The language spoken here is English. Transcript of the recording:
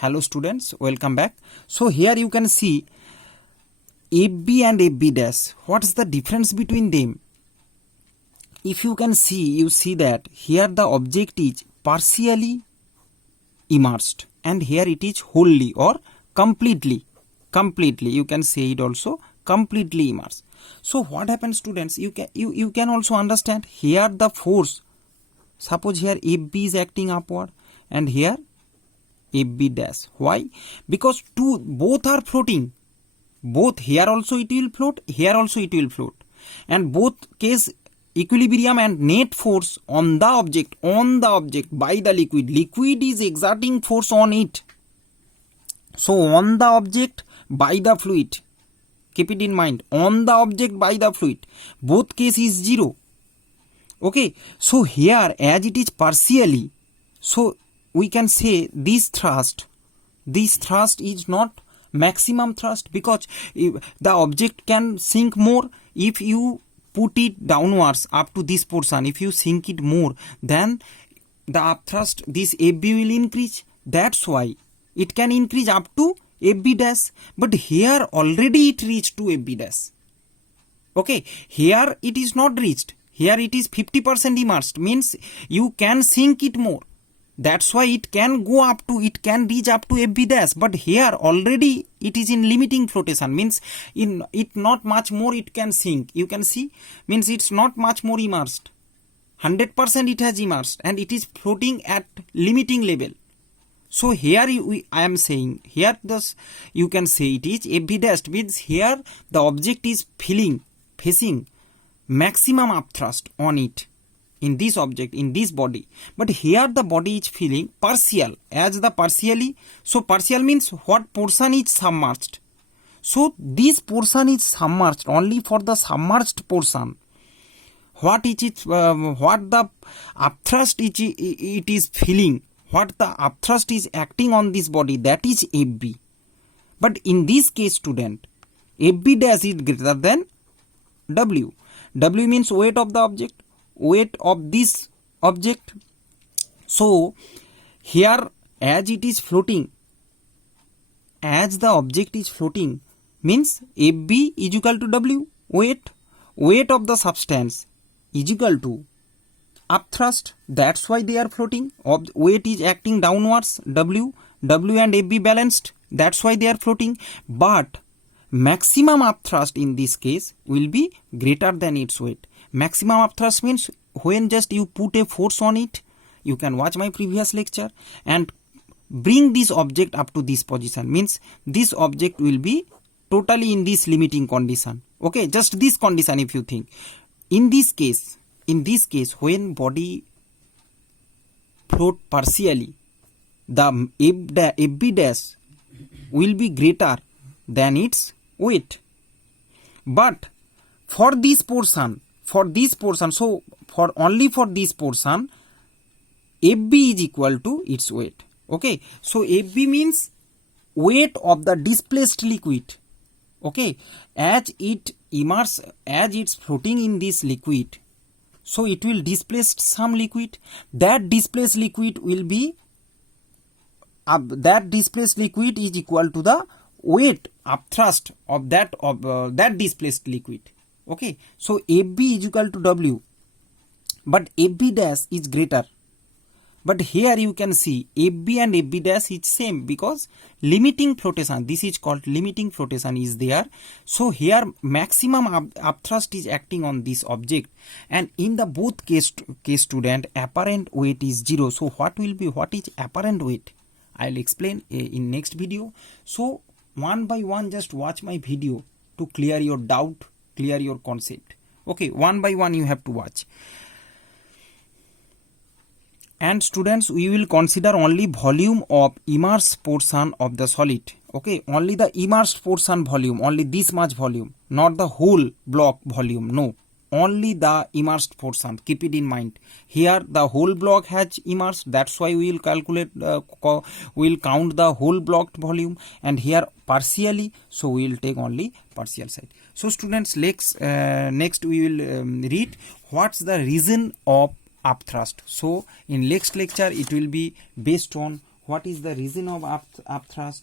Hello students, welcome back. So here you can see FB and FB dash. What's the difference between them? If you can see, you see that here the object is partially immersed and here it is wholly or completely. You can say it also completely immersed. So what happens, students? You can also understand here the force. Suppose here FB is acting upward and here FB dash. Why? Because both are floating. Both here also it will float, here also it will float. And both case equilibrium and net force on the object by the liquid. Liquid is exerting force on it. So on the object by the fluid. Keep it in mind. On the object by the fluid. Both case is 0. Okay. So here as it is partially. So we can say this thrust is not maximum thrust because the object can sink more if you put it downwards up to this portion. If you sink it more, then the upthrust, this FB will increase. That's why it can increase up to FB dash. But here already it reached to FB dash. Okay, here it is not reached. Here it is 50% immersed, means you can sink it more. That's why it can go up to, it can reach up to FB dash. But here already it is in limiting flotation, means in it not much more it can sink. You can see, means it's not much more immersed. 100% it has immersed and it is floating at limiting level. So here I am saying, here thus you can say it is FB dash, means here the object is facing maximum upthrust on it. In this object, in this body. But here the body is feeling partial. As the partially, so partial means what portion is submerged. So this portion is submerged only for the submerged portion. What the upthrust it is feeling, what the upthrust is acting on this body, that is FB. But in this case, student, FB dash is greater than W. W means weight of the object. Weight of this object. So here as it is floating, as the object is floating, means FB is equal to W. Weight of the substance is equal to upthrust. That's why they are floating. Weight is acting downwards. W and FB balanced. That's why they are floating. But maximum upthrust in this case will be greater than its weight. Maximum upthrust means when just you put a force on it, you can watch my previous lecture, and bring this object up to this position, means this object will be totally in this limiting condition. Okay, just this condition if you think. In this case when body float partially, the FB dash will be greater than its weight. But for this portion, so only for this portion, FB is equal to its weight. Okay, so FB means weight of the displaced liquid. Okay, as it's floating in this liquid, so it will displace some liquid. That displaced liquid will be that displaced liquid is equal to the weight upthrust of that displaced liquid. Okay, so FB is equal to W, but FB dash is greater. But here you can see FB and FB dash is same because limiting flotation, this is called limiting flotation is there. So here maximum upthrust is acting on this object, and in the both case student, apparent weight is 0. So what is apparent weight? I'll explain in next video. So one by one just watch my video to clear your doubt, clear your concept. Okay, one by one you have to watch. And students, we will consider only volume of immersed portion of the solid. Okay, only the immersed portion volume, only this much volume, not the whole block volume. No, only the immersed portion. Keep it in mind. Here the whole block has immersed. That's why we will calculate, we will count the whole blocked volume. And here partially, so we will take only partial side. So students, next we will read what's the reason of upthrust. So in next lecture it will be based on what is the reason of upthrust?